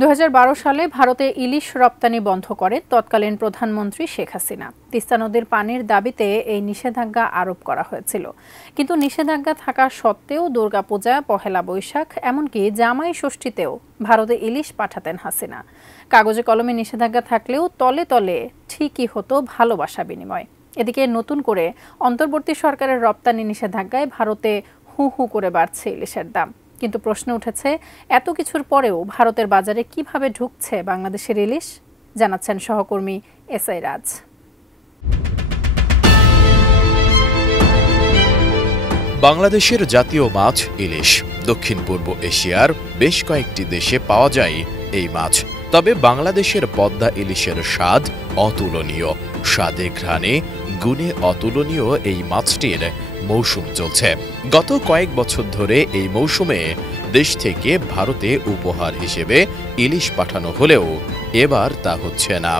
২০১২ সালে ভারতে ইলিশ রপ্তানি বন্ধ করে তৎকালীন প্রধানমন্ত্রী শেখ হাসিনা। তিস্তা নদীর পানির দাবিতে এই নিষেধাজ্ঞা আরোপ করা হয়েছিল। কিন্তু নিষেধাজ্ঞা থাকা সত্ত্বেও দুর্গাপূজা, পহেলা বৈশাখ, এমনকি জামাই ষষ্ঠীতেও ভারতে ইলিশ পাঠাতেন হাসিনা। কাগজে কলমে নিষেধাজ্ঞা থাকলেও তলে তলে ঠিকই হতো ভালোবাসা বিনিময়। এদিকে নতুন করে অন্তর্বর্তী সরকারের রপ্তানি নিষেধাজ্ঞায় ভারতে হু হু করে বাড়ছে ইলিশের দাম। কিন্তু প্রশ্ন উঠেছে, এত কিছুর পরেও ভারতের বাজারে কিভাবে ঢুকছে বাংলাদেশের ইলিশ? জানাচ্ছেন সহকর্মী এসআই রাজ। বাংলাদেশের জাতীয় মাছ ইলিশ। দক্ষিণ পূর্ব এশিয়ার বেশ কয়েকটি দেশে পাওয়া যায় এই মাছ। তবে বাংলাদেশের পদ্মা ইলিশের স্বাদ অতুলনীয়। স্বাদে ঘ্রাণে গুণে অতুলনীয় এই মাছটির মৌসুম চলছে। গত কয়েক বছর ধরে এই মৌসুমে দেশ থেকে ভারতে উপহার হিসেবে ইলিশ পাঠানো হলেও এবার তা হচ্ছে না।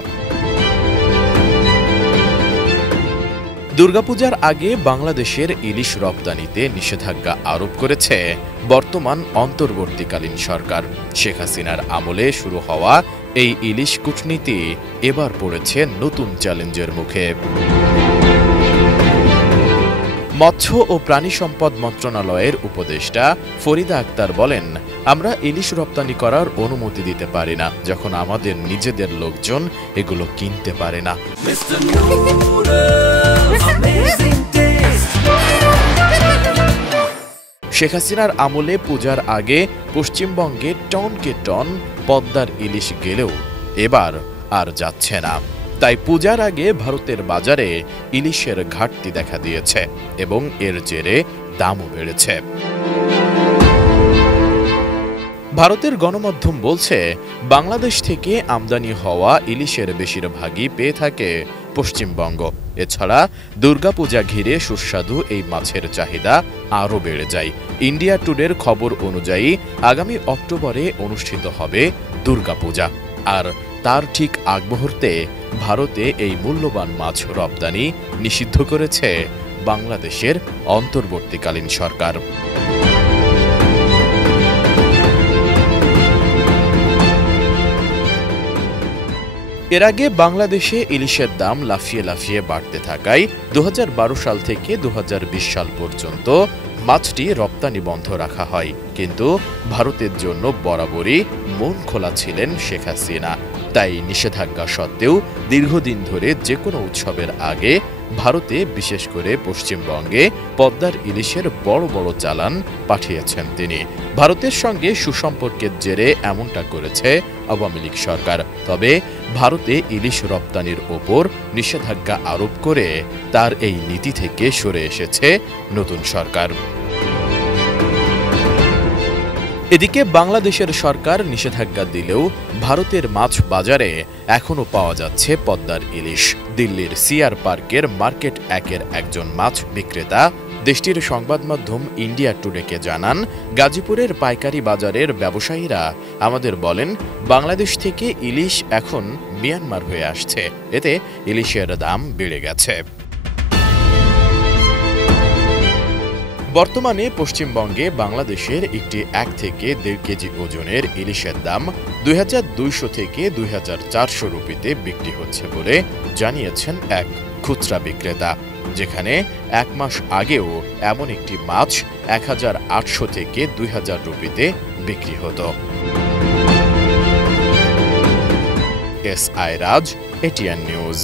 দুর্গাপূজার আগে বাংলাদেশের ইলিশ রপ্তানিতে নিষেধাজ্ঞা আরোপ করেছে বর্তমান অন্তর্বর্তীকালীন সরকার। শেখ হাসিনার আমলে শুরু হওয়া এই ইলিশ কূটনীতি এবার পড়েছে নতুন চ্যালেঞ্জের মুখে। মৎস্য ও প্রাণী সম্পদ মন্ত্রণালয়ের উপদেষ্টা ফরিদা আক্তার বলেন, আমরা ইলিশ রপ্তানি করার অনুমতি দিতে পারি না যখন আমাদের নিজেদের লোকজন এগুলো কিনতে পারে না। শেখ হাসিনার আমলে পূজার আগে পশ্চিমবঙ্গে টনকে টন পদ্মার ইলিশ গেলেও এবার আর যাচ্ছে না। তাই পূজার আগে ভারতের বাজারে ইলিশের ঘাটতি দেখা দিয়েছে এবং এর জেরে দামও বেড়েছে। ভারতের গণমাধ্যম বলছে, বাংলাদেশ থেকে আমদানি হওয়া ইলিশের বেশিরভাগই পেয়ে থাকে পশ্চিমবঙ্গ। এছাড়া দুর্গাপূজা ঘিরে সুস্বাদু এই মাছের চাহিদা আরও বেড়ে যায়। ইন্ডিয়া টুডের খবর অনুযায়ী আগামী অক্টোবরে অনুষ্ঠিত হবে দুর্গাপূজা, আর তার ঠিক আগ মুহূর্তে ভারতে এই মূল্যবান মাছ রপ্তানি নিষিদ্ধ করেছে বাংলাদেশের অন্তর্বর্তীকালীন সরকার। এর আগে বাংলাদেশে ইলিশের দাম লাফিয়ে লাফিয়ে বাড়তে থাকায় ২০১২ সাল থেকে ২০২০ সাল পর্যন্ত মাছটি রপ্তানি বন্ধ রাখা হয়। কিন্তু ভারতের জন্য বরাবরই মন খোলা ছিলেন শেখ হাসিনা। তাই নিষেধাজ্ঞা সত্ত্বেও দীর্ঘদিন ধরে যে কোনো উৎসবের আগে ভারতে, বিশেষ করে পশ্চিমবঙ্গে পদ্মার ইলিশের বড় বড় চালান পাঠিয়েছেন তিনি। ভারতের সঙ্গে সুসম্পর্কের জেরে এমনটা করেছে আওয়ামী লীগ সরকার। তবে ভারতে ইলিশ রপ্তানির ওপর নিষেধাজ্ঞা আরোপ করে তার এই নীতি থেকে সরে এসেছে নতুন সরকার। এদিকে বাংলাদেশের সরকার নিষেধাজ্ঞা দিলেও ভারতের মাছ বাজারে এখনও পাওয়া যাচ্ছে পদ্মার ইলিশ। দিল্লির সিআর পার্কের মার্কেট একের একজন মাছ বিক্রেতা দেশটির সংবাদ মাধ্যম ইন্ডিয়া টুডেকে জানান, গাজীপুরের পাইকারি বাজারের ব্যবসায়ীরা আমাদের বলেন, বাংলাদেশ থেকে ইলিশ এখন মিয়ানমার হয়ে আসছে, এতে ইলিশের দাম বেড়ে গেছে। বর্তমানে পশ্চিমবঙ্গে বাংলাদেশের একটি ১ থেকে ১.৫ কেজি ওজনের ইলিশের দাম ২২০০ থেকে ২৪০০ রুপিতে বিক্রি হচ্ছে বলে জানিয়েছেন এক খুচরা বিক্রেতা, যেখানে ১ মাস আগেও এমন একটি মাছ ১৮০০ থেকে ২০০০ রুপিতে বিক্রি হতো। এসআই রাজ, এটিএন নিউজ।